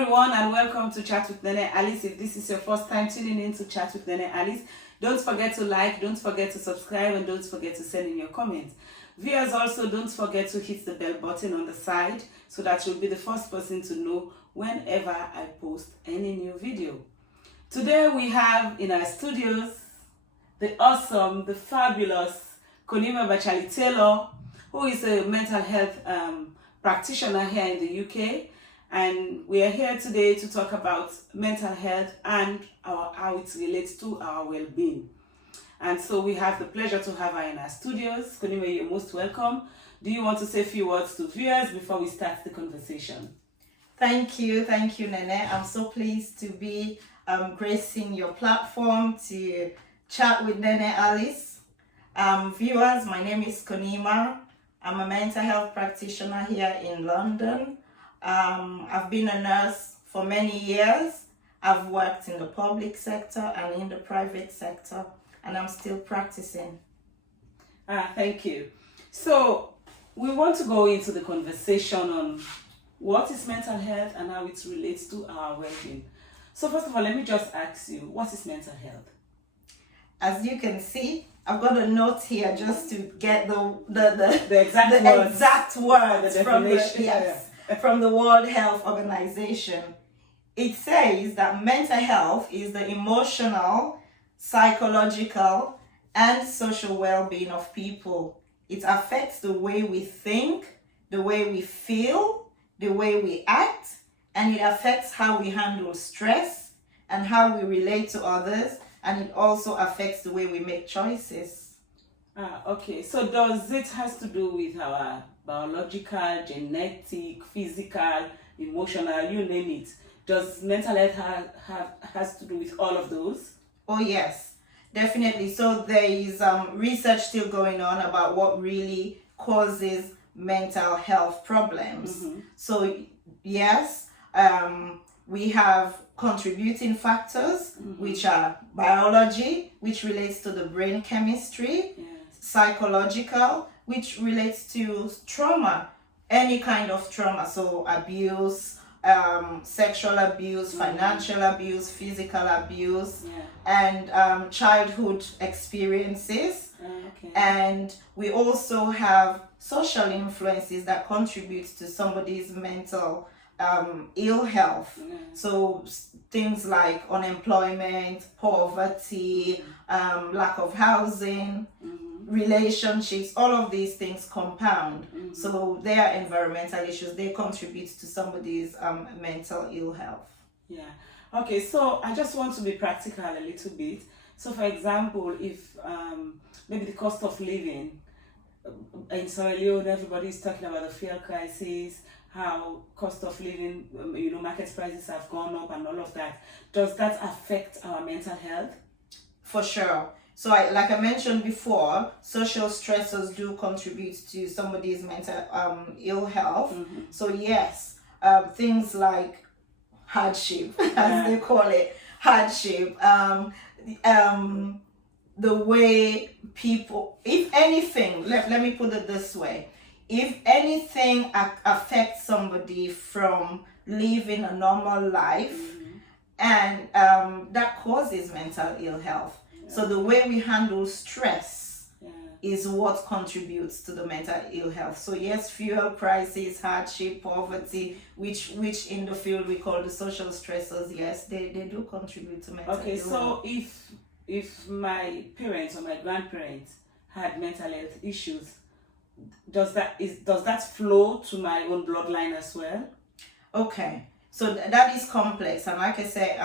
everyone, and welcome to Chat with Nene Alice. If this is your first time tuning in to Chat with Nene Alice, don't forget to like, don't forget to subscribe, and don't forget to send in your comments. Viewers, also don't forget to hit the bell button on the side so that you'll be the first person to know whenever I post any new video. Today we have in our studios the awesome, the fabulous Konima Bachalle Taylor, who is a mental health practitioner here in the UK. And we are here today to talk about mental health and how it relates to our well-being. And so we have the pleasure to have her in our studios. Konima, you're most welcome. Do you want to say a few words to viewers before we start the conversation? Thank you, Nene. I'm so pleased to be gracing your platform to chat with Nene Alice. Viewers, my name is Konima. I'm a mental health practitioner here in London. I've been a nurse for many years. I've worked in the public sector and in the private sector, and I'm still practicing. Thank you. So we want to go into the conversation on what is mental health and how it relates to our well-being. So first of all, let me just ask you, what is mental health? As you can see, I've got a note here just to get the exact words the from the World Health Organization. It says that mental health is the emotional, psychological, and social well-being of people. It affects the way we think, the way we feel, the way we act, and it affects how we handle stress and how we relate to others, and it also affects the way we make choices. Okay, so does it has to do with our biological, genetic, physical, emotional, you name it? Does mental health has to do with all of those? Oh yes, definitely. So there is research still going on about what really causes mental health problems. Mm-hmm. So yes, we have contributing factors, mm-hmm. which are biology, which relates to the brain chemistry, yes. Psychological, which relates to trauma, any kind of trauma, so abuse, sexual abuse, mm-hmm. financial abuse, physical abuse, yeah. and childhood experiences. Okay. And we also have social influences that contribute to somebody's mental ill health. Yeah. So things like unemployment, poverty, lack of housing, mm-hmm. relationships, all of these things compound. Mm-hmm. So they are environmental issues. They contribute to somebody's mental ill health. Yeah. Okay, so I just want to be practical a little bit. So for example, if maybe the cost of living in Sierra Leone, everybody is talking about the fuel crisis, how cost of living, market prices have gone up and all of that. Does that affect our mental health? For sure. So like I mentioned before, social stressors do contribute to somebody's mental ill health. Mm-hmm. So yes, things like hardship, as they call it, hardship, the way people, if anything, let me put it this way, if anything affects somebody from living a normal life, mm-hmm. and that causes mental ill health. Yeah. So the way we handle stress is what contributes to the mental ill health. So yes, fuel prices, hardship, poverty, which in the field we call the social stressors, yes, they do contribute to mental ill health. So if my parents or my grandparents had mental health issues, does that flow to my own bloodline as well? Okay, so that is complex, and like I said,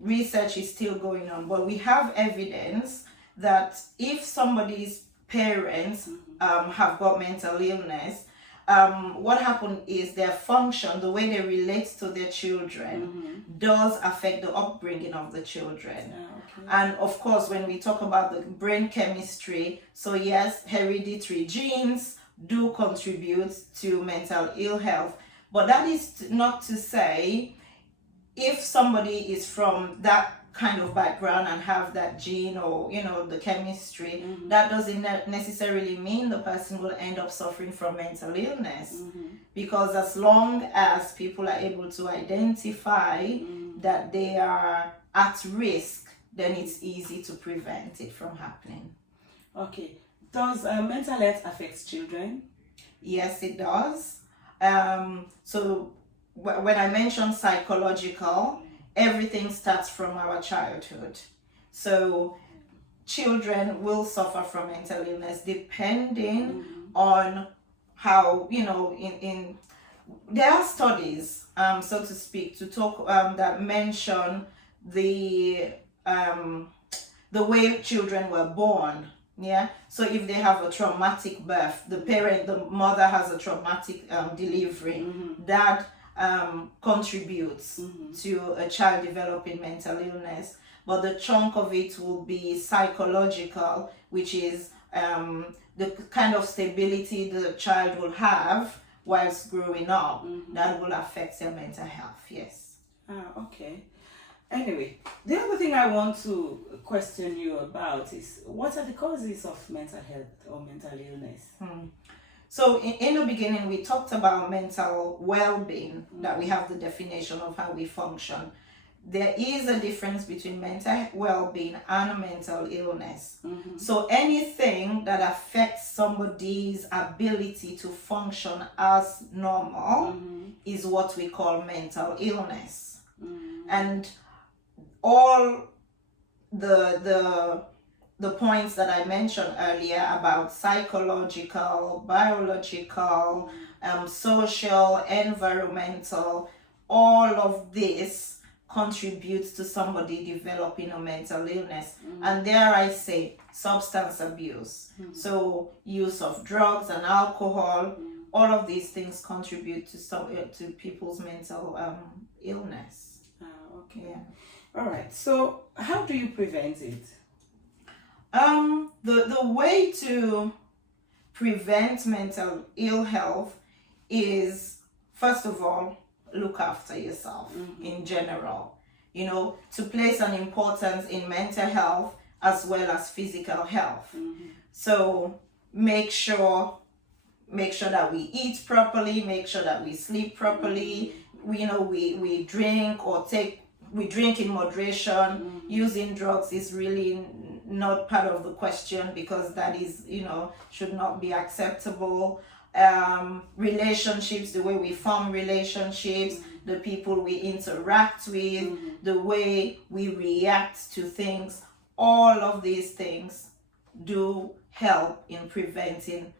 research is still going on, but we have evidence that if somebody's parents mm-hmm. Have got mental illness, what happened is their function, the way they relate to their children, mm-hmm. does affect the upbringing of the children. Okay. And of course, when we talk about the brain chemistry, so yes, hereditary genes do contribute to mental ill health, but that is not to say if somebody is from that kind of background and have that gene or the chemistry, that doesn't necessarily mean the person will end up suffering from mental illness. Because as long as people are able to identify that they are at risk, then it's easy to prevent it from happening. Okay. Does mental health affect children? Yes, it does. So when I mention psychological, everything starts from our childhood. So children will suffer from mental illness depending on how, in there are studies, so to speak, to talk that mention the way children were born. Yeah. So if they have a traumatic birth, the mother has a traumatic delivery, that contributes to a child developing mental illness. But the chunk of it will be psychological, which is the kind of stability the child will have whilst growing up, that will affect their mental health. Yes. Okay. Anyway, the other thing I want to question you about is, what are the causes of mental health or mental illness? So in the beginning, we talked about mental well-being, that we have the definition of how we function. There is a difference between mental well-being and mental illness. So anything that affects somebody's ability to function as normal is what we call mental illness. And all the points that I mentioned earlier about psychological, biological, social, environmental, all of this contributes to somebody developing a mental illness. And dare I say, substance abuse. So use of drugs and alcohol, all of these things contribute to people's mental illness. Okay. Yeah. All right. So how do you prevent it? The way to prevent mental ill health is, first of all, look after yourself in general. To place an importance in mental health as well as physical health. So make sure that we eat properly, make sure that we sleep properly. We drink in moderation. Using drugs is really not part of the question, because that is, should not be acceptable. Relationships, the way we form relationships, the people we interact with, the way we react to things, all of these things do help in preventing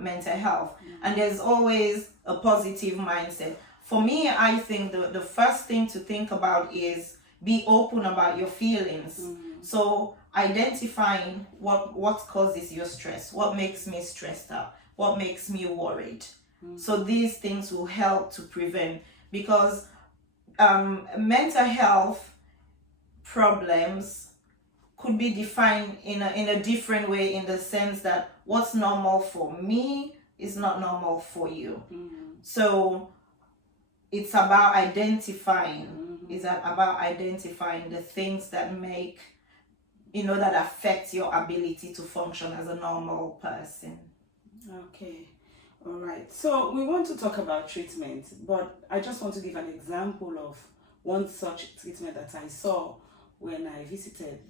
mental health. And there's always a positive mindset. For me, I think the first thing to think about is be open about your feelings. So identifying what causes your stress, what makes me stressed out, what makes me worried. So these things will help to prevent, because mental health problems could be defined in a different way, in the sense that what's normal for me is not normal for you. So it's about identifying. It's about identifying the things that make, that affect your ability to function as a normal person. Okay. All right. So we want to talk about treatment, but I just want to give an example of one such treatment that I saw when I visited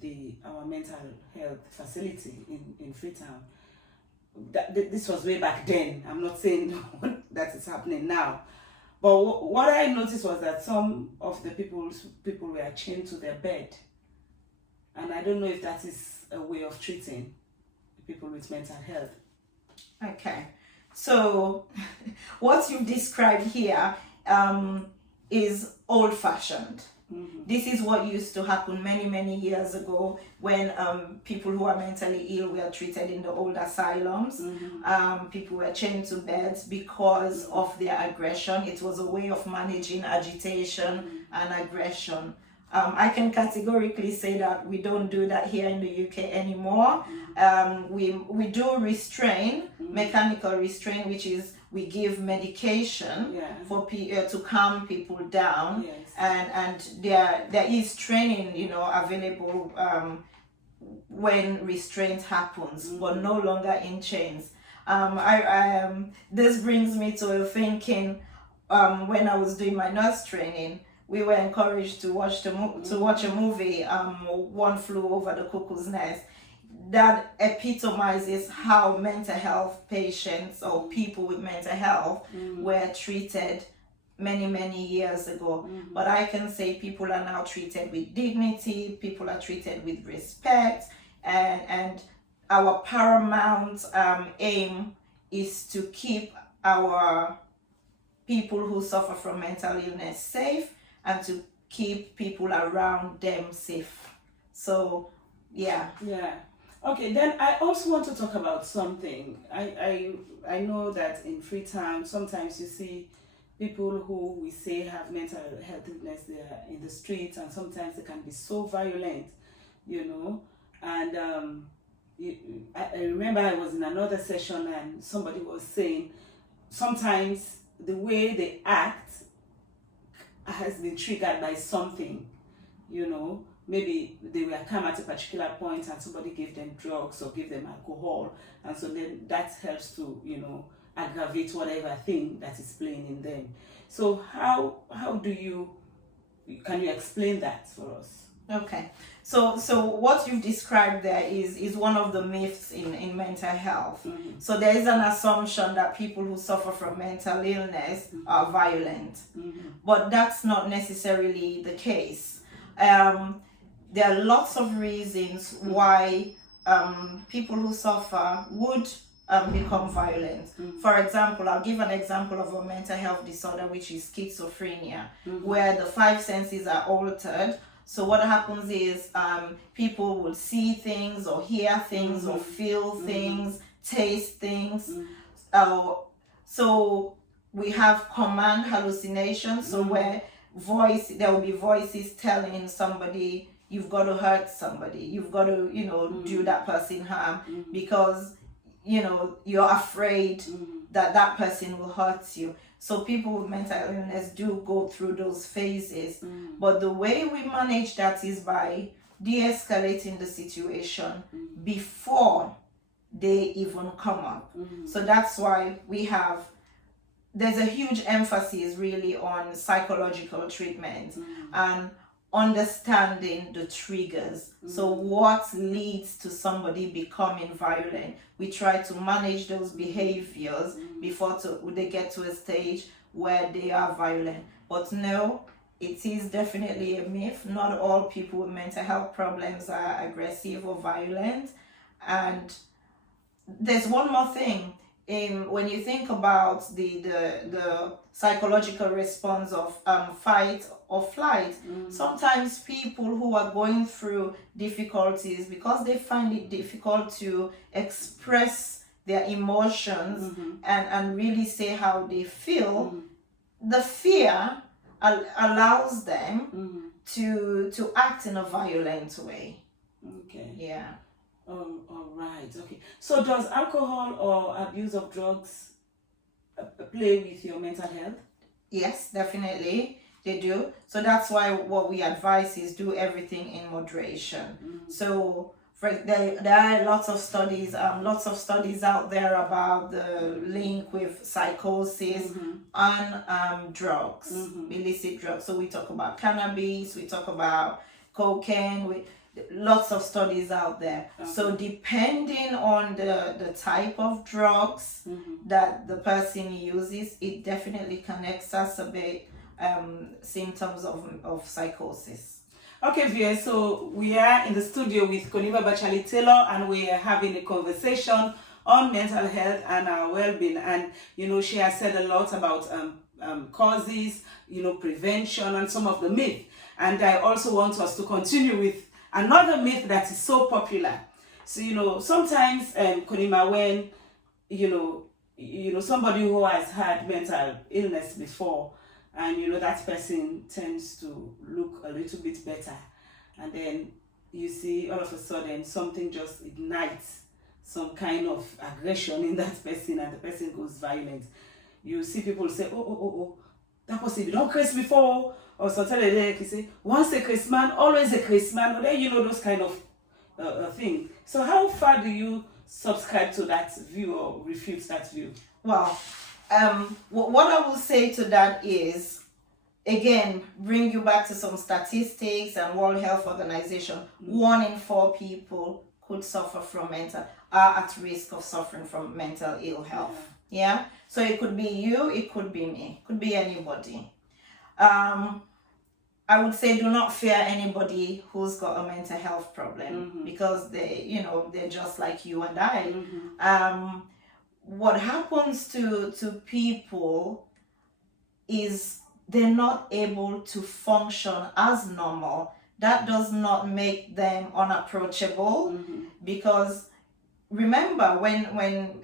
our mental health facility in Freetown. This was way back then. I'm not saying that it's happening now. But what I noticed was that some of the people were chained to their bed. And I don't know if that is a way of treating people with mental health. Okay. So what you've described here is old-fashioned. This is what used to happen many, many years ago, when people who are mentally ill were treated in the old asylums. People were chained to beds because of their aggression. It was a way of managing agitation and aggression. I can categorically say that we don't do that here in the UK anymore. We do restrain, mechanical restraint, which is we give medication Yeah. for to calm people down. Yes. And there is training, you know, available when restraint happens, but no longer in chains. This brings me to thinking, when I was doing my nurse training, we were encouraged to watch watch a movie, One Flew Over the Cuckoo's Nest, that epitomizes how mental health patients or people with mental health were treated many years ago. But I can say people are now treated with dignity, people are treated with respect, and our paramount aim is to keep our people who suffer from mental illness safe and to keep people around them safe. So yeah. Okay, then I also want to talk about something. I know that in free time sometimes you see people who we say have mental health illness, they are in the streets, and sometimes they can be so violent, you know. And I remember I was in another session and somebody was saying sometimes the way they act has been triggered by something, you know. Maybe they were calm at a particular point and somebody gave them drugs or gave them alcohol, and so then that helps to, you know, aggravate whatever thing that is playing in them. So how can you explain that for us? Okay, so what you've described there is one of the myths in mental health. So there is an assumption that people who suffer from mental illness are violent, but that's not necessarily the case. There are lots of reasons why people who suffer would become violent. For example, I'll give an example of a mental health disorder, which is schizophrenia, where the five senses are altered. So what happens is people will see things or hear things or feel things, taste things. So we have command hallucinations, so where there will be voices telling somebody, you've got to hurt somebody, you've got to, you know, do that person harm, because, you know, you're afraid that that person will hurt you. So people with mental illness do go through those phases. But the way we manage that is by de-escalating the situation before they even come up. So that's why there's a huge emphasis really on psychological treatment and understanding the triggers. So what leads to somebody becoming violent? We try to manage those behaviors before they get to a stage where they are violent. But no, it is definitely a myth. Not all people with mental health problems are aggressive or violent. And there's one more thing. When you think about the psychological response of fight or flight, sometimes people who are going through difficulties, because they find it difficult to express their emotions and really say how they feel, the fear allows them to act in a violent way. Okay. Yeah. All right. Okay. So does alcohol or abuse of drugs play with your mental health? Yes, definitely they do. So that's why what we advise is do everything in moderation. So there are lots of studies out there about the link with psychosis and drugs, illicit drugs. So we talk about cannabis, we talk about cocaine, lots of studies out there. So depending on the type of drugs that the person uses, it definitely can exacerbate symptoms of psychosis. Okay, viewers, so we are in the studio with Konima Bachalle Taylor, and we are having a conversation on mental health and our well-being. And you know, she has said a lot about causes, you know, prevention, and some of the myths. And I also want us to continue with another myth that is so popular. So, you know, sometimes, Konima, when, you know, somebody who has had mental illness before, and, you know, that person tends to look a little bit better, and then you see all of a sudden something just ignites some kind of aggression in that person, and the person goes violent. you see people say, oh, that person you don't curse before, or something like that. You say, once a curse man, always a curse man, or then those kind of thing. So how far do you subscribe to that view or refute that view? Well, what I will say to that is, again, bring you back to some statistics and World Health Organization. 1 in 4 people could suffer from are at risk of suffering from mental ill health. Yeah. So it could be you, it could be me, it could be anybody. I would say do not fear anybody who's got a mental health problem, because they're just like you and I. What happens to people is they're not able to function as normal. That does not make them unapproachable, because remember, when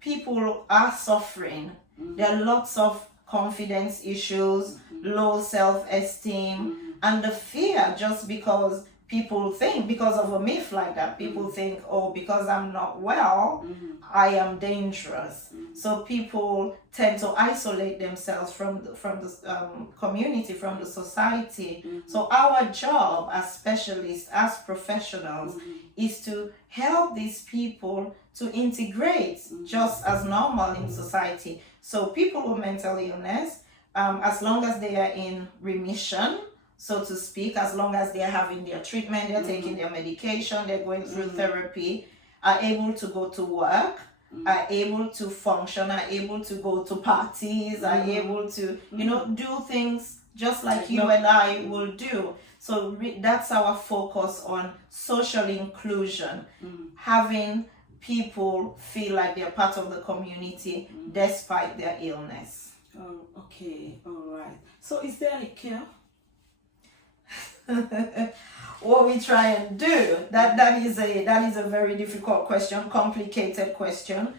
people are suffering, there are lots of confidence issues, low self-esteem, and the fear, just because people think, because of a myth like that, people think, oh, because I'm not well, I am dangerous. So people tend to isolate themselves from the community, from the society. So our job as specialists, as professionals, is to help these people to integrate just as normal in society. So people with mental illness, as long as they are in remission, so to speak, as long as they're having their treatment, they're taking their medication, they're going through therapy, are able to go to work, are able to function, are able to go to parties, are able to, do things just like you and I will do. So that's our focus on social inclusion, having people feel like they're part of the community despite their illness. Oh, okay, all right. So is there a cure? What we try and do, that is a very difficult question, complicated question.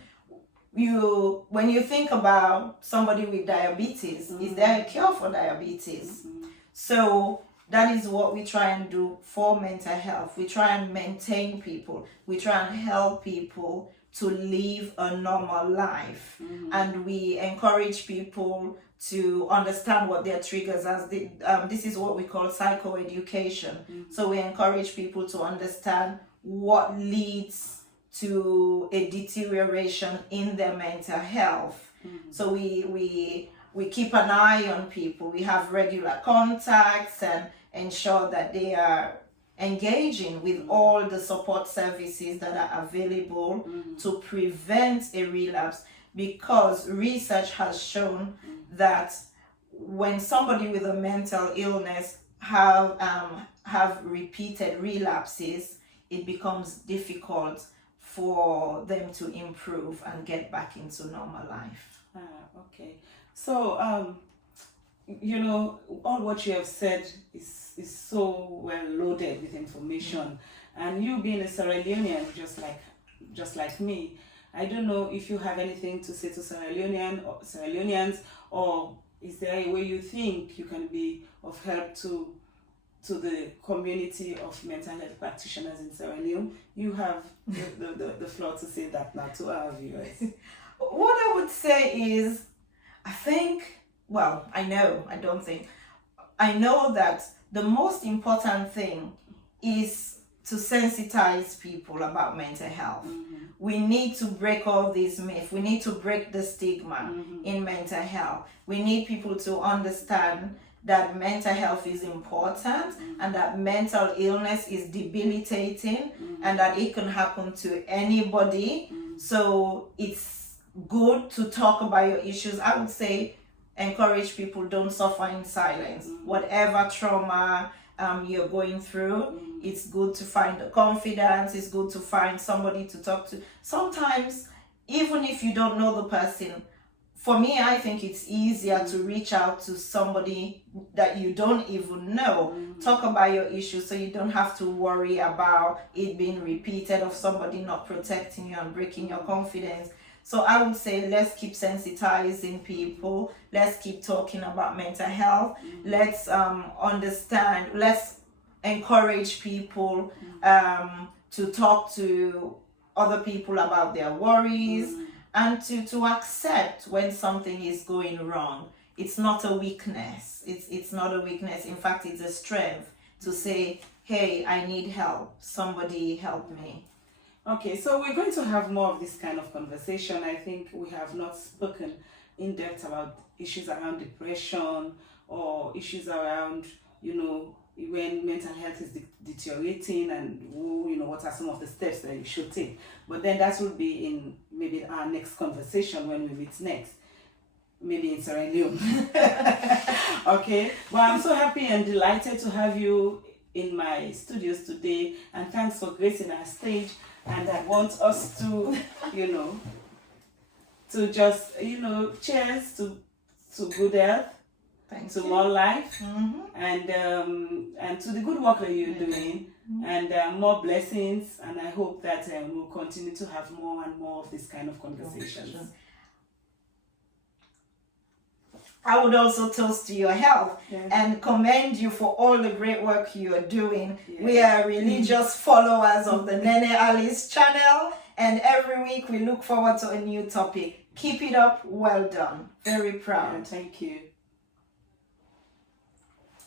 When you think about somebody with diabetes, is there a cure for diabetes? So that is what we try and do for mental health. We try and maintain people. We try and help people to live a normal life, and we encourage people to understand what their triggers are. This is what we call psychoeducation. So we encourage people to understand what leads to a deterioration in their mental health. So we keep an eye on people. We have regular contacts and ensure that they are engaging with all the support services that are available to prevent a relapse, because research has shown that when somebody with a mental illness have repeated relapses, it becomes difficult for them to improve and get back into normal life. Okay. So all what you have said is so well loaded with information, and you being a Sierra Leonean, just like me, I don't know if you have anything to say to Sierra Leoneans, or is there a way you think you can be of help to the community of mental health practitioners in Sierra Leone? You have the floor to say that now to our viewers. What I would say is, I know that the most important thing is to sensitize people about mental health. We need to break all these myths. We need to break the stigma in mental health. We need people to understand that mental health is important and that mental illness is debilitating and that it can happen to anybody. So it's good to talk about your issues. I would say encourage people, don't suffer in silence. Whatever trauma you're going through, it's good to find the confidence, it's good to find somebody to talk to. Sometimes, even if you don't know the person, for me, I think it's easier to reach out to somebody that you don't even know. Talk about your issues so you don't have to worry about it being repeated, of somebody not protecting you and breaking your confidence. So I would say let's keep sensitizing people. Let's keep talking about mental health. Let's understand. Let's encourage people to talk to other people about their worries. and to accept when something is going wrong. It's not a weakness. It's not a weakness. In fact, it's a strength to say, hey, I need help. Somebody help me. Okay, so we're going to have more of this kind of conversation. I think we have not spoken in depth about issues around depression or issues around, when mental health is deteriorating, and what are some of the steps that you should take. But then that will be in maybe our next conversation when we meet next. Maybe in Sierra Leone. Okay, well, I'm so happy and delighted to have you in my studios today, and thanks for gracing our stage. And I want us to, to just, cheers to good health, to more life, and to the good work that you're doing, and more blessings. And I hope that we'll continue to have more and more of this kind of conversations. I would also toast to your health and commend you for all the great work you are doing. Yeah. We are religious followers of the Nene Alice channel, and every week we look forward to a new topic. Keep it up. Well done. Very proud. Yeah, thank you.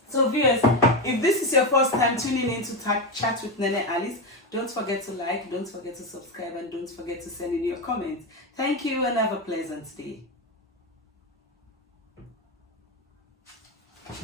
So viewers, if this is your first time tuning in to Chat with Nene Alice, don't forget to like, don't forget to subscribe, and don't forget to send in your comments. Thank you and have a pleasant day.